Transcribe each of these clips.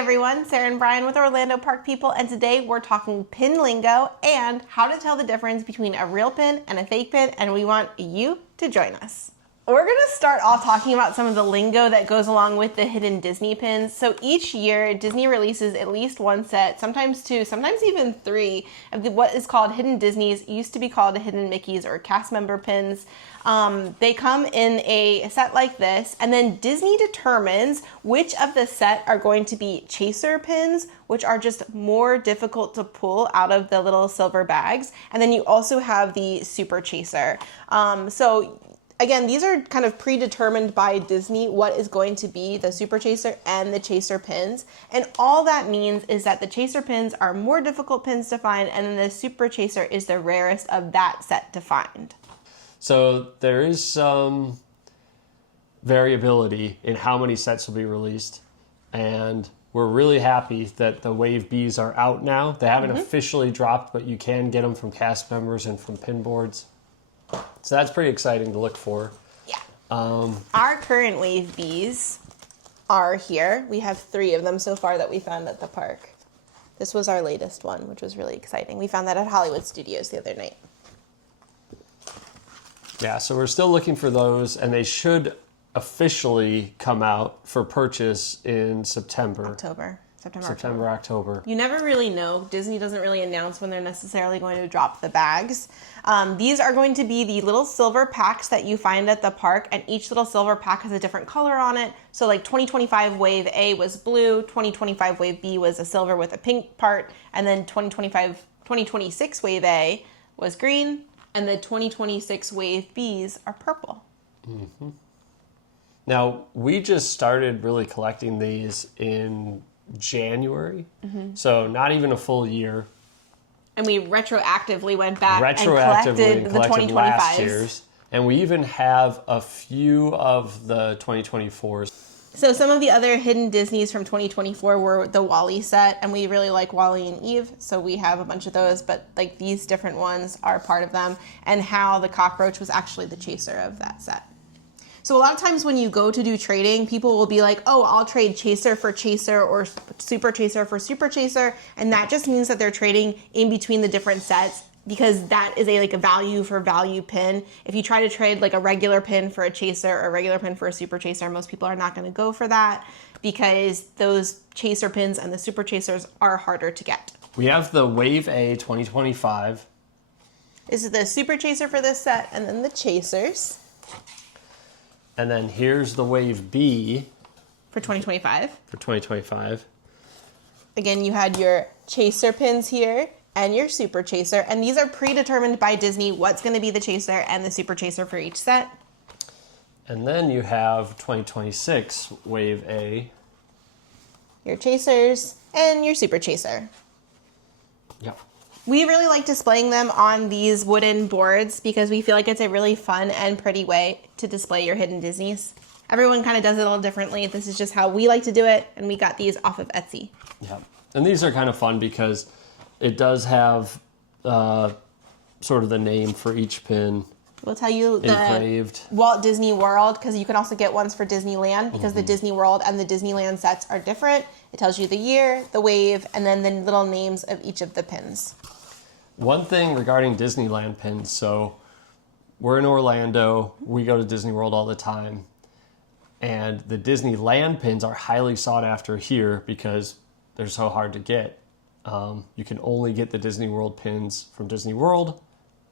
everyone, Sarah and Brian with Orlando Park People, and today we're talking pin lingo and how to tell the difference between a real pin and a fake pin, and we want you to join us. We're gonna start off talking about some of the lingo that goes along with the hidden Disney pins. So each year, Disney releases at least one set, sometimes two, sometimes even three, of what is called hidden Disneys. It used to be called hidden Mickeys or cast member pins. They come in a set like this, and then Disney determines which of the set are going to be chaser pins, which are just more difficult to pull out of the little silver bags. And then you also have the super chaser. Again, these are kind of predetermined by Disney what is going to be the super chaser and the chaser pins. And all that means is that the chaser pins are more difficult pins to find, and then the super chaser is the rarest of that set to find. So there is some variability in how many sets will be released, and we're really happy that the Wave Bs are out now. They haven't officially dropped, but you can get them from cast members and from pin boards. So that's pretty exciting to look for. Yeah. Our current Wave Bs are here. We have 3 of them so far that we found at the park. This was our latest one, which was really exciting. We found that at Hollywood Studios the other night. Yeah, so we're still looking for those, and they should officially come out for purchase in September. September, October. You never really know. Disney doesn't really announce when they're necessarily going to drop the bags. These are going to be the little silver packs that you find at the park, and each little silver pack has a different color on it. So like 2025 Wave A was blue, 2025 Wave B was a silver with a pink part, and then 2026 Wave A was green, and the 2026 Wave Bs are purple. Mm-hmm. Now, we just started really collecting these in January, so not even a full year. And we retroactively went back and collected the 2025s. Last year's, and we even have a few of the 2024s. So some of the other hidden Disneys from 2024 were the Wall-E set, and we really like Wall-E and Eve, so we have a bunch of those, but like these different ones are part of them, and how the cockroach was actually the chaser of that set. So a lot of times when you go to do trading, people will be like, oh, I'll trade chaser for chaser or super chaser for super chaser. And that just means that they're trading in between the different sets, because that is a value for value pin. If you try to trade like a regular pin for a chaser or a regular pin for a super chaser, most people are not going to go for that because those chaser pins and the super chasers are harder to get. We have the Wave A 2025. This is the super chaser for this set, and then the chasers. And then here's the Wave B. For 2025. For 2025. Again, you had your chaser pins here and your super chaser. And these are predetermined by Disney what's going to be the chaser and the super chaser for each set. And then you have 2026 Wave A. Your chasers and your super chaser. Yep. We really like displaying them on these wooden boards because we feel like it's a really fun and pretty way to display your hidden Disneys. Everyone kind of does it a little differently. This is just how we like to do it, and we got these off of Etsy. Yeah, and these are kind of fun because it does have sort of the name for each pin. We'll tell you engraved. The Walt Disney World, because you can also get ones for Disneyland, because the Disney World and the Disneyland sets are different. It tells you the year, the wave, and then the little names of each of the pins. One thing regarding Disneyland pins, so we're in Orlando, we go to Disney World all the time, and the Disneyland pins are highly sought after here because they're so hard to get. You can only get the Disney World pins from Disney World.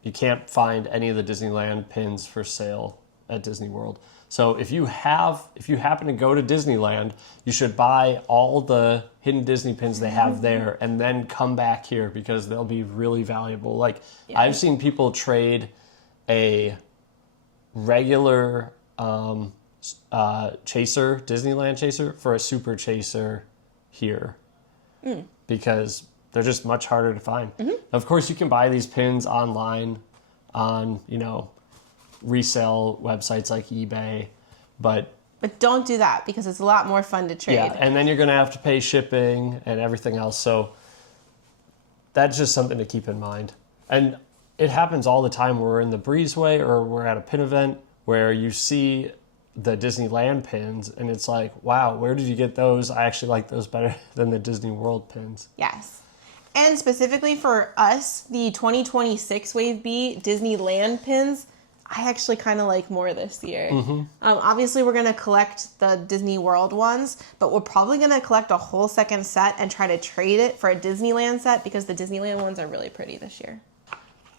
You can't find any of the Disneyland pins for sale at Disney World. So if you happen to go to Disneyland, you should buy all the hidden Disney pins they have there and then come back here because they'll be really valuable. I've seen people trade a regular chaser, Disneyland chaser, for a super chaser here because they're just much harder to find. Of course, you can buy these pins online on, resale websites like eBay, but don't do that because it's a lot more fun to trade. Yeah, and then you're going to have to pay shipping and everything else. So that's just something to keep in mind. And it happens all the time. We're in the breezeway or we're at a pin event where you see the Disneyland pins, and it's like, wow, where did you get those? I actually like those better than the Disney World pins. Yes. And specifically for us, the 2026 Wave B Disneyland pins, I actually kind of like more this year. Obviously, we're going to collect the Disney World ones, but we're probably going to collect a whole second set and try to trade it for a Disneyland set because the Disneyland ones are really pretty this year.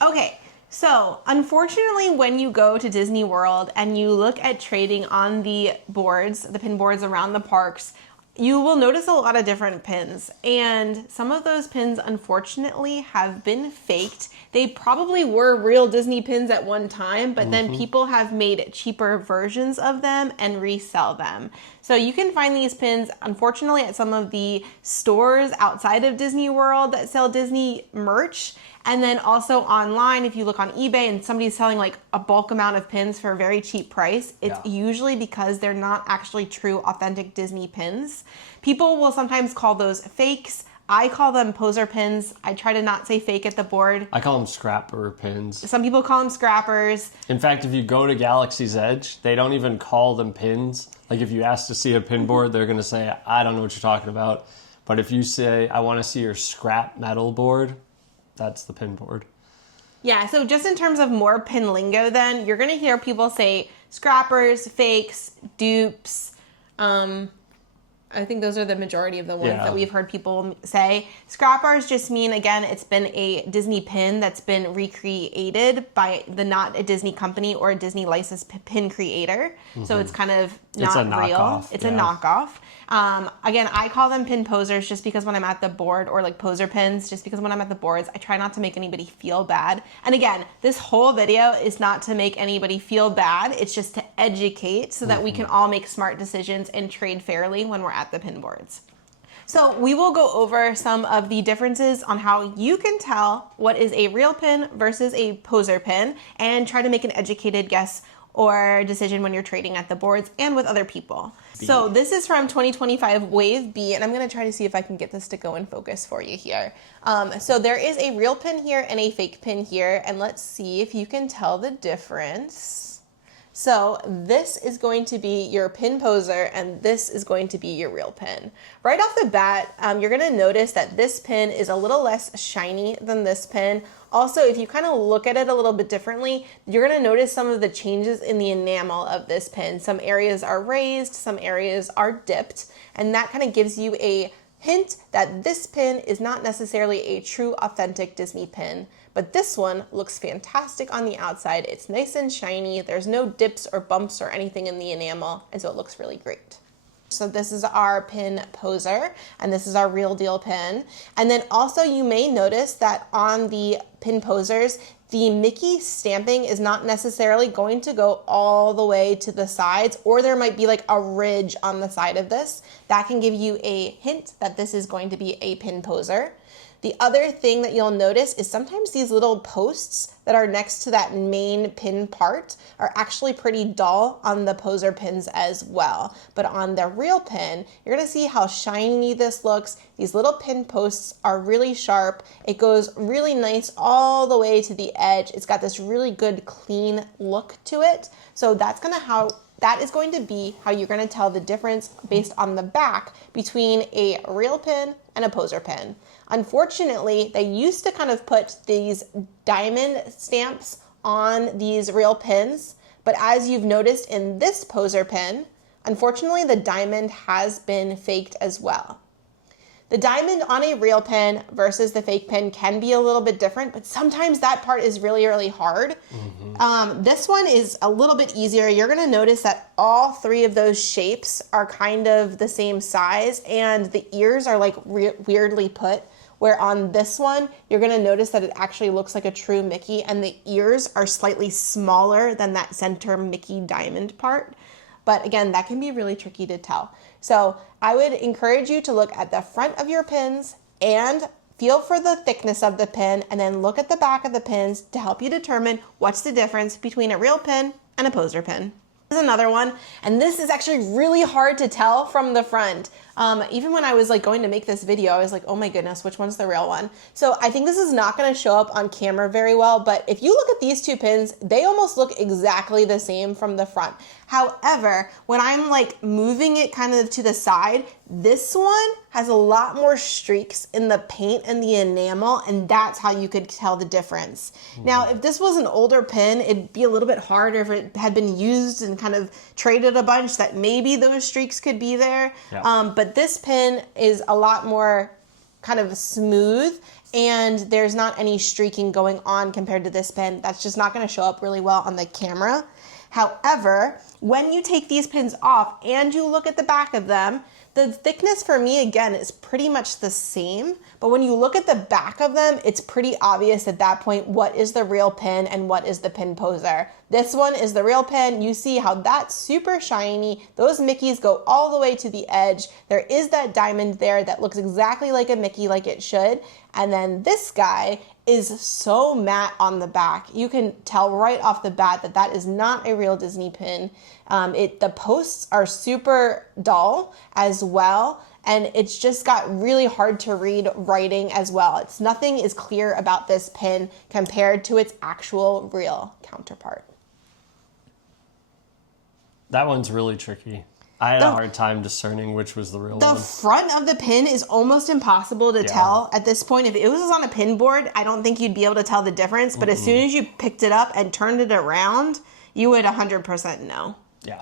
Okay, so unfortunately, when you go to Disney World and you look at trading on the boards, the pin boards around the parks, you will notice a lot of different pins, and some of those pins unfortunately have been faked. They probably were real Disney pins at one time, but then people have made cheaper versions of them and resell them. So you can find these pins, unfortunately, at some of the stores outside of Disney World that sell Disney merch. And then also online, if you look on eBay and somebody's selling like a bulk amount of pins for a very cheap price, it's usually because they're not actually true, authentic Disney pins. People will sometimes call those fakes. I call them poser pins. I try to not say fake at the board. I call them scrapper pins. Some people call them scrappers. In fact, if you go to Galaxy's Edge, they don't even call them pins. Like if you ask to see a pin board, they're going to say, I don't know what you're talking about. But if you say, I want to see your scrap metal board, that's the pin board. Yeah, so just in terms of more pin lingo then, you're going to hear people say scrappers, fakes, dupes. I think those are the majority of the ones that we've heard people say. Scrappers just mean, again, it's been a Disney pin that's been recreated by not a Disney company or a Disney licensed pin creator. So it's kind of not real. It's a knockoff. Again, I call them pin posers just because when I'm at the board, or like poser pins, just because when I'm at the boards, I try not to make anybody feel bad. And again, this whole video is not to make anybody feel bad. It's just to educate so that we can all make smart decisions and trade fairly when we're at the pin boards. So we will go over some of the differences on how you can tell what is a real pin versus a poser pin and try to make an educated guess or decision when you're trading at the boards and with other people. So this is from 2025 Wave B, and I'm going to try to see if I can get this to go in focus for you here. So there is a real pin here and a fake pin here, and let's see if you can tell the difference. So this is going to be your pin poser, and this is going to be your real pin. Right off the bat, you're going to notice that this pin is a little less shiny than this pin. Also, if you kind of look at it a little bit differently, you're going to notice some of the changes in the enamel of this pin. Some areas are raised, some areas are dipped, and that kind of gives you a hint that this pin is not necessarily a true, authentic Disney pin. But this one looks fantastic on the outside. It's nice and shiny. There's no dips or bumps or anything in the enamel, and so it looks really great. So this is our pin poser, and this is our real deal pin. And then also you may notice that on the pin posers, the Mickey stamping is not necessarily going to go all the way to the sides, or there might be like a ridge on the side of this. That can give you a hint that this is going to be a pin poser. The other thing that you'll notice is sometimes these little posts that are next to that main pin part are actually pretty dull on the poser pins as well. But on the real pin, you're gonna see how shiny this looks. These little pin posts are really sharp. It goes really nice all the way to the edge. It's got this really good clean look to it. So that is going to be how you're going to tell the difference based on the back between a real pin and a poser pin. Unfortunately, they used to kind of put these diamond stamps on these real pins, but as you've noticed in this poser pin, unfortunately the diamond has been faked as well. The diamond on a real pin versus the fake pin can be a little bit different, but sometimes that part is really, really hard. This one is a little bit easier. You're gonna notice that all three of those shapes are kind of the same size, and the ears are like weirdly put, where on this one, you're gonna notice that it actually looks like a true Mickey, and the ears are slightly smaller than that center Mickey diamond part. But again, that can be really tricky to tell. So I would encourage you to look at the front of your pins and feel for the thickness of the pin, and then look at the back of the pins to help you determine what's the difference between a real pin and a poser pin. This is another one, and this is actually really hard to tell from the front. Even when I was like going to make this video, I was like, oh my goodness, which one's the real one? So I think this is not going to show up on camera very well, but if you look at these two pins, they almost look exactly the same from the front. However, when I'm like moving it kind of to the side, this one has a lot more streaks in the paint and the enamel, and that's how you could tell the difference. Now, if this was an older pin, it'd be a little bit harder if it had been used and kind of traded a bunch, that maybe those streaks could be there. Yeah. But this pin is a lot more kind of smooth, and there's not any streaking going on compared to this pin. That's just not going to show up really well on the camera. However, when you take these pins off and you look at the back of them, the thickness for me, again, is pretty much the same. But when you look at the back of them, it's pretty obvious at that point what is the real pin and what is the pin poser. This one is the real pin. You see how that's super shiny. Those Mickeys go all the way to the edge. There is that diamond there that looks exactly like a Mickey, like it should. And then this guy is so matte on the back. You can tell right off the bat that that is not a real Disney pin. The posts are super dull as well, and it's just got really hard to read writing as well. Nothing is clear about this pin compared to its actual real counterpart. That one's really tricky. I had a hard time discerning which was the real one. The front of the pin is almost impossible to tell at this point. If it was on a pin board, I don't think you'd be able to tell the difference. But as soon as you picked it up and turned it around, you would 100% know. Yeah.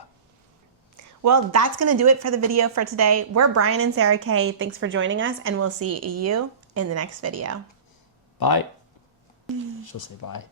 Well, that's going to do it for the video for today. We're Brian and Sarah Kay. Thanks for joining us, and we'll see you in the next video. Bye. She'll say bye.